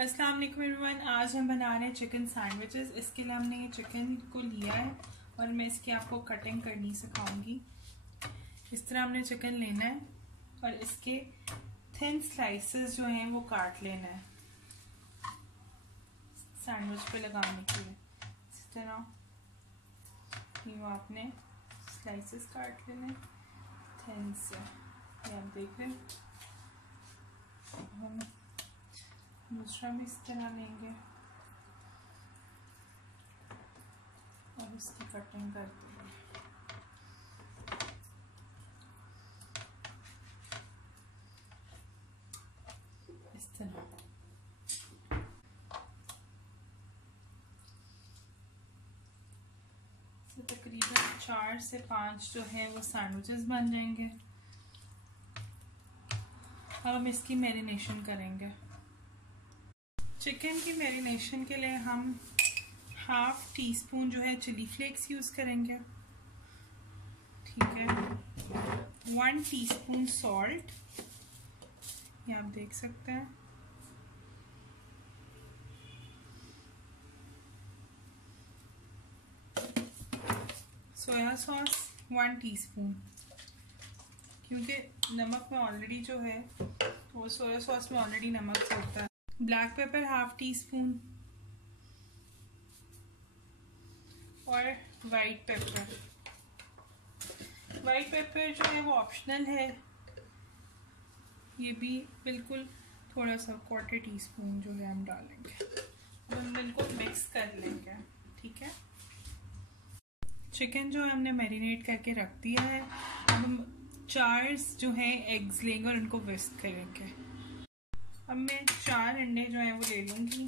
अस्सलाम वालेकुम एवरीवन। आज हम बना रहे हैं चिकन सैंडविचेस। इसके लिए हमने ये चिकन को लिया है और मैं इसकी आपको कटिंग करनी सिखाऊंगी। इस तरह हमने चिकन लेना है और इसके थिन स्लाइसेस जो हैं वो काट लेना है सैंडविच पे लगाने के लिए। इस तरह ये आपने स्लाइसेस काट लेने थिन से, ये आप देख रहे हैं। हम दूसरा भी इस तरह लेंगे और इसकी कटिंग कर देंगे। इस तरह तो तकरीबन 4 से 5 जो है वो सैंडविचेस बन जाएंगे। अब हम इसकी मैरिनेशन करेंगे। चिकन की मैरिनेशन के लिए हम हाफ टी स्पून जो है चिली फ्लेक्स यूज़ करेंगे, ठीक है। 1 टीस्पून सॉल्ट, ये आप देख सकते हैं। सोया सॉस 1 टीस्पून, क्योंकि नमक में ऑलरेडी जो है वो सोया सॉस में ऑलरेडी नमक होता है। Black pepper half tea spoon और वाइट पेपर। वाइट पेपर जो है वो ऑप्शनल है, ये भी बिल्कुल थोड़ा सा 1/4 टीस्पून जो है हम डालेंगे। अब हम बिल्कुल मिक्स कर लेंगे, ठीक है। चिकन जो है हमने मैरिनेट करके रख दिया है। अब हम 4 जो है एग्स लेंगे और उनको विस्क करेंगे। अब मैं 4 अंडे जो है वो ले लूँगी।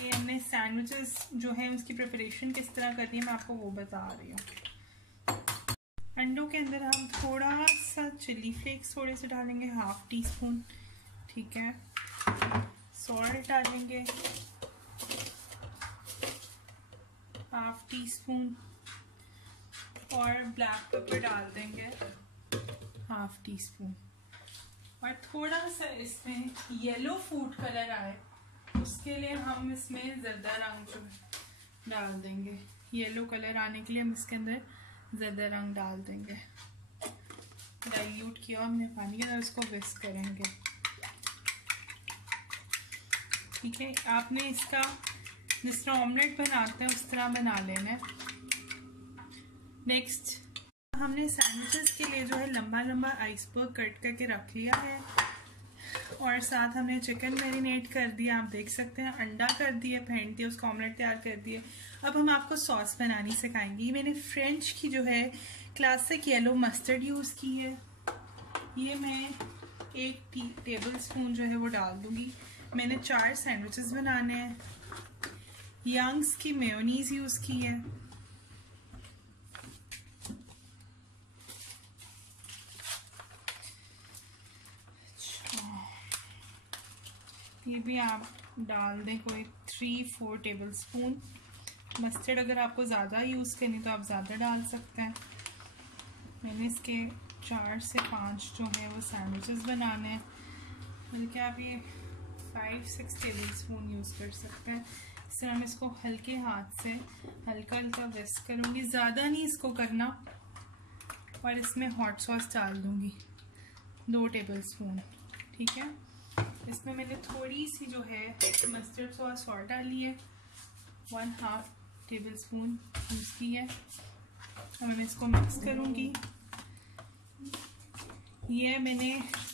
ये हमने सैंडविचेस जो है उसकी प्रिपरेशन किस तरह करनी है मैं आपको वो बता रही हूँ। अंडों के अंदर हम थोड़ा सा चिली फ्लेक्स थोड़े से डालेंगे, हाफ टी स्पून, ठीक है। सॉल्ट डालेंगे हाफ टी स्पून और ब्लैक पेपर डाल देंगे हाफ टी स्पून। और थोड़ा सा इसमें येलो फूड कलर आए उसके लिए हम इसमें ज़रदा रंग जो डाल देंगे। येलो कलर आने के लिए हम इसके अंदर ज़रदा रंग डाल देंगे। डाइल्यूट किया हमने पानी के अंदर, उसको विस्क करेंगे, ठीक है। आपने इसका जिस तरह ऑमलेट बनाते हैं उस तरह बना लेना है। नेक्स्ट हमने सैंडविचेस के लिए जो है लंबा लंबा आइसबर्ग कट करके रख लिया है और साथ हमने चिकन मैरिनेट कर दिया, आप देख सकते हैं। अंडा कर दिए, फेंट दिए, उसका ऑमलेट तैयार कर दिए। अब हम आपको सॉस बनानी सिखाएंगे। मैंने फ्रेंच की जो है क्लासिक येलो मस्टर्ड यूज़ की है। ये मैं 1 टेबल स्पून जो है वो डाल दूंगी। मैंने 4 सैंडविचेस बनाने हैं। यंग्स की मेयोनीज यूज़ की है। ये भी आप डाल दें कोई 3-4 टेबल स्पून। मस्टर्ड अगर आपको ज़्यादा यूज़ करनी तो आप ज़्यादा डाल सकते हैं। मैंने इसके 4 से 5 जो है वो सैंडविचेस बनाने हैं, बल्कि आप ये 5-6 टेबल स्पून यूज़ कर सकते हैं। इस तरह मैं इसको हल्के हाथ से हल्का हल्का विस्क करूँगी, ज़्यादा नहीं इसको करना। और इसमें हॉट सॉस डाल दूँगी 2 टेबल स्पून, ठीक है। इसमें मैंने थोड़ी सी जो है मस्टर्ड सॉस और डाली है, 1/2 टेबल स्पून यूज़ की है। अब मैं इसको मिक्स करूँगी। ये मैंने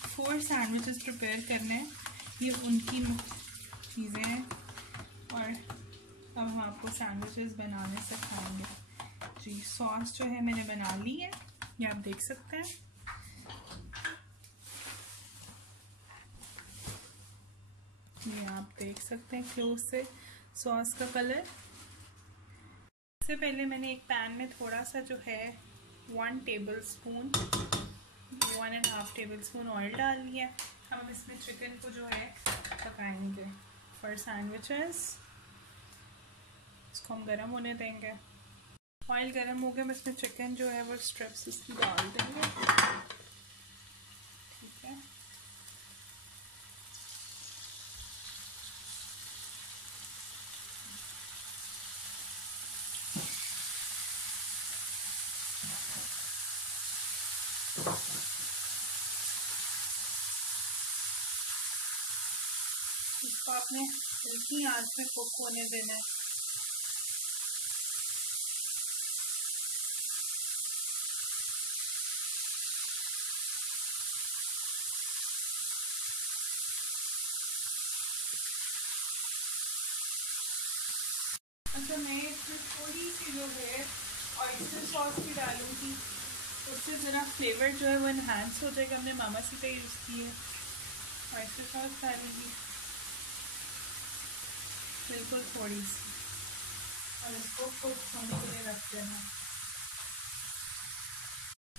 4 सैंडविचेस प्रिपेयर करने हैं, ये उनकी चीज़ें हैं। और अब हम आपको सैंडविचेस बनाने सिखाएंगे जी। सॉस जो है मैंने बना ली है, ये आप देख सकते हैं। ये आप देख सकते हैं क्लोज से सॉस का कलर। इससे पहले मैंने एक पैन में थोड़ा सा जो है 1 table spoon 1.5 table spoon oil डाल लिया। हम इसमें चिकन को जो है पकाएंगे फॉर सैंडविचेस। इसको हम गर्म होने देंगे। ऑयल गर्म हो गया, हम इसमें चिकन जो है वो स्ट्रिप्स इसकी डाल देंगे, ठीक है। इसको आपने हल्की आंच में कुक होने देना है। अच्छा, मैं इसमें थोड़ी सी जो है ऑयस्टर सॉस भी डालूंगी, उससे ज़रा फ्लेवर जो है वो इन्हांस हो जाएगा। हमने मामा सी का यूज़ की है। ऑयस्टर सॉस डालूंगी बिल्कुल थोड़ी सी, और इसको कुक होने के लिए रख देना।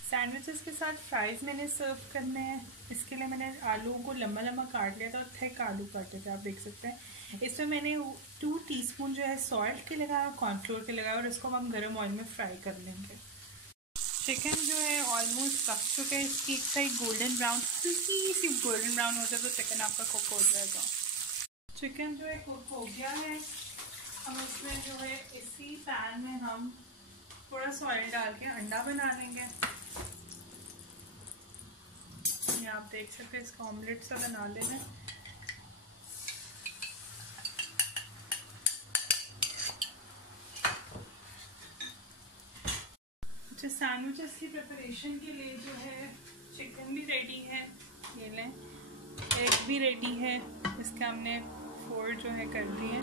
सैंडविचेस के साथ फ्राइज़ मैंने सर्व करने हैं। इसके लिए मैंने आलू को लंबा लंबा काट लिया था और थिक आलू काटे थे, आप देख सकते हैं। इसमें मैंने 2 टीस्पून जो है सॉल्ट के लगाया, कॉर्नफ्लोर के लगाया, और इसको हम गर्म ऑयल में फ्राई कर लेंगे। चिकन जो है ऑलमोस्ट पक चुका है। इसकी एक साइड गोल्डन ब्राउन, हल्की सी गोल्डन ब्राउन हो जाए तो चिकन आपका कुक हो जाएगा। चिकन जो है कुक हो गया है। हम इसमें जो है इसी पैन में हम थोड़ा सा ऑयल डाल के अंडा बना लेंगे। ये आप देख सकते हैं, इसका ऑमलेट सा बना लेना। अच्छा, सैंडविचेस की प्रिपरेशन के लिए जो है चिकन भी रेडी है, ये लें। एग भी रेडी है, इसका हमने 4 जो है कर दिए।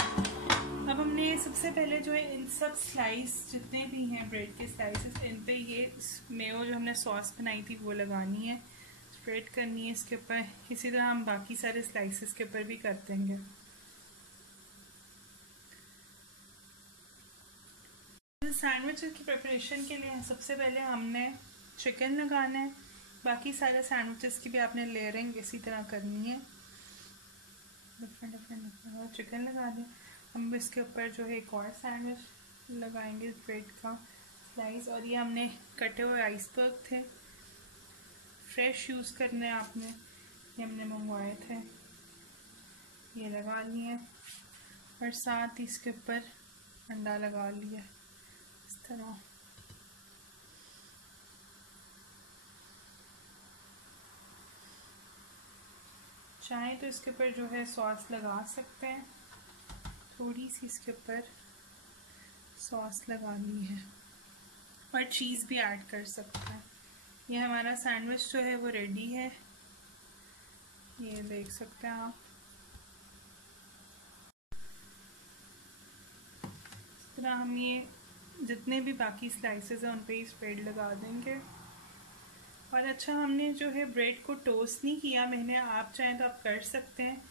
अब हमने सबसे पहले जो है इन सब स्लाइस जितने भी हैं ब्रेड के स्लाइसेस, इन पे ये मेयो जो हमने सॉस बनाई थी वो लगानी है, स्प्रेड करनी है इसके ऊपर। इसी तरह हम बाकी सारे स्लाइसेस के ऊपर भी कर देंगे। सैंडविचेस की प्रिपरेशन के लिए सबसे पहले हमने चिकन लगाना है। बाकी सारे सैंडविचेस की भी आपने लेयरिंग इसी तरह करनी है, डिफरेंट। और चिकन लगा दें। हम इसके ऊपर जो है एक और सैंडविच लगाएंगे ब्रेड का स्लाइस, और ये हमने कटे हुए आइसबर्ग थे, फ्रेश यूज़ करने हैं आपने, ये हमने मंगवाए थे, ये लगा लिए। और साथ ही इसके ऊपर अंडा लगा लिया इस तरह। चाहें तो इसके ऊपर जो है सॉस लगा सकते हैं, थोड़ी सी इसके ऊपर सॉस लगानी है, और चीज़ भी ऐड कर सकते हैं। ये हमारा सैंडविच जो है वो रेडी है, ये देख सकते हैं आप। इस तरह हम ये जितने भी बाकी स्लाइसेस हैं उन पे ही स्प्रेड लगा देंगे। और अच्छा, हमने जो है ब्रेड को टोस्ट नहीं किया मैंने, आप चाहें तो आप कर सकते हैं,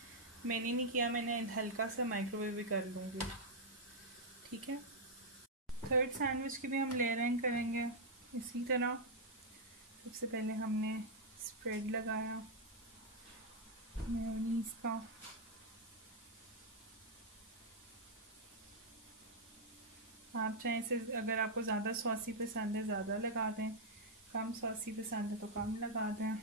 मैंने नहीं किया, मैंने हल्का सा माइक्रोवेव भी कर लूँगी, ठीक है। थर्ड सैंडविच की भी हम लेयरिंग करेंगे इसी तरह। सबसे पहले हमने स्प्रेड लगाया मेयोनीज का, आप चाहें इसे, अगर आपको ज़्यादा सॉसी पसंद है ज़्यादा लगा दें, कम सॉसी पसंद है तो कम लगा दें।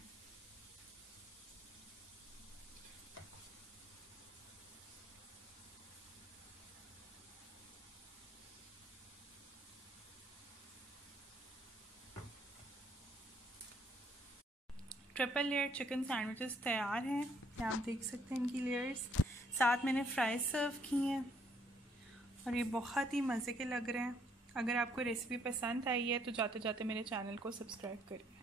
ट्रिपल लेयर चिकन सैंडविचेस तैयार हैं, आप देख सकते हैं इनकी लेयर्स। साथ मैंने फ्राइज सर्व की हैं और ये बहुत ही मज़े के लग रहे हैं। अगर आपको रेसिपी पसंद आई है तो जाते जाते मेरे चैनल को सब्सक्राइब करिए।